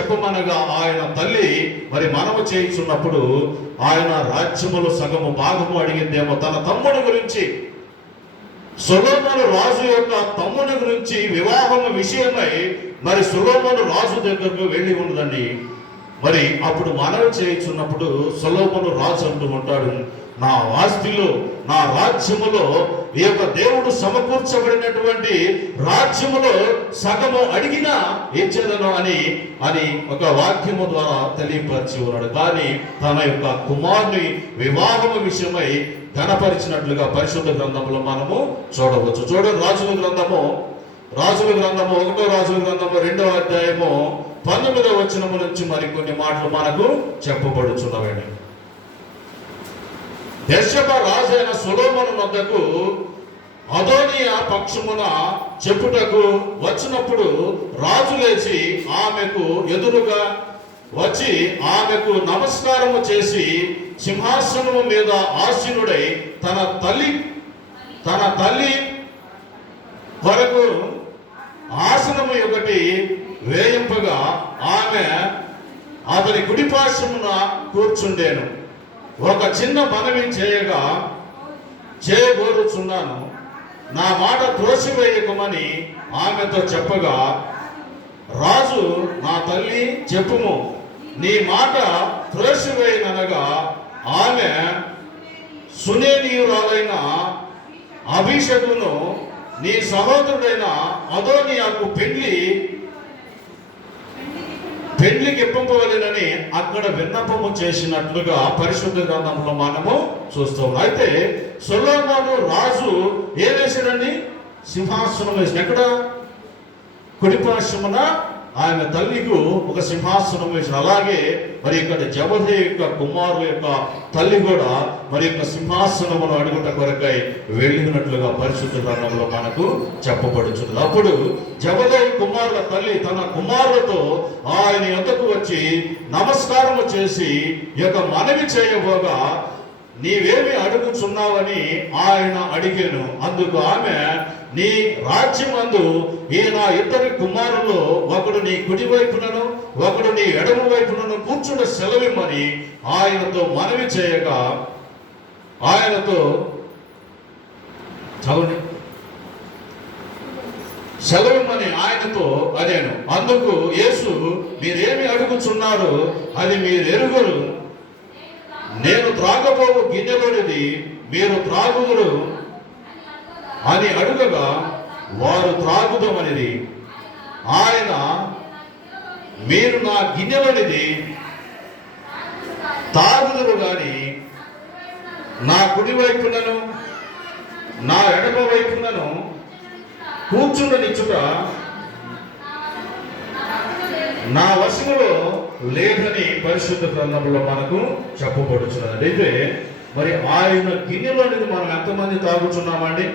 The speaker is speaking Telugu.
చెప్పమనగా ఆయన తల్లి మరి మనము చేయించున్నప్పుడు ఆయన రాజ్యములో సగము భాగము అడిగిందేమో తన తమ్ముడి గురించి. సొలొమోను రాజు యొక్క తమ్ముని గురించి వివాహం విషయమై మరి సొలొమోను రాజు దగ్గరకు వెళ్ళి ఉన్నదండి. మరి అప్పుడు మనవి చేయించున్నప్పుడు సొలొమోను రాజు అంటూ ఉంటాడు, నా ఆస్తిలో నా రాజ్యములో ఈ యొక్క దేవుడు సమకూర్చబడినటువంటి రాజ్యములో సగము అడిగినా ఇచ్చేదను అని ఒక వాక్యము ద్వారా తెలియపరిచి ఉన్నాడు. కానీ తన యొక్క కుమారుని వివాహము విషయమై ఘనపరిచినట్లుగా పరిశుద్ధ గ్రంథంలో మనము చూడవచ్చు. చూడండి, రాజుల గ్రంథము 1వ రాజుల గ్రంథము 2వ అధ్యాయము 19వ వచనము నుంచి మరికొన్ని మాటలు మనకు చెప్పబడుచున్నవండి. బెర్షెబ రాజైన సొలొమోను వద్దకు అదోనియా పక్షమున చెప్పుటకు వచ్చినప్పుడు రాజు లేచి ఆమెకు ఎదురుగా వచ్చి ఆమెకు నమస్కారము చేసి సింహాసనము మీద ఆసీనుడై తన తల్లి వరకు ఆసనము ఒకటి వేయింపగా ఆమె అతని కుడిపార్శ్వమున కూర్చుండేను. ఒక చిన్న మనవి చేయగోరుచున్నాను, నా మాట త్రోసివేయకమని ఆమెతో చెప్పగా రాజు, నా తల్లి చెప్పుము, నీ మాట త్రోసివేయనగా ఆమె సునేనీయురాలైన అభిషేకును నీ సహోదరుడైన అదోనియాకు పెండ్లికి ఇప్పవలెనని అక్కడ విన్నపము చేసినట్లుగా పరిశుద్ధ గ్రంథంలో మనము చూస్తాం. అయితే సొలొమోను రాజు ఏం వేసాడండి? సింహాసనం వేసిన. ఎక్కడ? కుడిపార్శ్వమున ఆమె తల్లికు ఒక సింహాసనం వేసిన. అలాగే మరి ఇక్కడ జబదే యొక్క కుమారుల యొక్క తల్లి కూడా మరి యొక్క సింహాసనమును అడుగుట కొరకై వెళ్ళినట్లుగా పరిశుద్ధ గ్రంథంలో మనకు చెప్పబడుచున్నది. అప్పుడు జబదే కుమారుల తల్లి తన కుమారులతో ఆయన యొద్దకు వచ్చి నమస్కారము చేసి యొక్క మనవి చేయబోగా, నీవేమి అడుగుచున్నావని ఆయన అడిగాను. అందుకు ఆమె, నీ రాజ్యమందు ఈ నా ఇద్దరి కుమారులు ఒకడు నీ కుడి వైపునను ఒకడు నీ ఎడమ వైపునను కూర్చుండ సెలవిమ్మని ఆయనతో మనవి చేయగా సెలవిమ్మని ఆయనతో అదేను. అందుకు యేసు, మీరేమి అడుగుచున్నారు అది మీరు ఎరుగురు. నేను త్రాగబోవు గిన్నెలోనిది మీరు త్రాగుదురు అని అడుగగా వారు త్రాగుదామనిది. ఆయన, మీరు నా గిన్నెలోనిది తాగుదురు గాని నా కుడి వైపునను నా ఎడమ వైపునను కూర్చుండనిచ్చుట నా వశములో లేదని పరిశుద్ధ గ్రంథంలో మనకు చెప్పబడుచున్నది. అయితే మరి ఆయన గిన్నెలోనిది మనం ఎంతమంది తాగుచున్నామండి?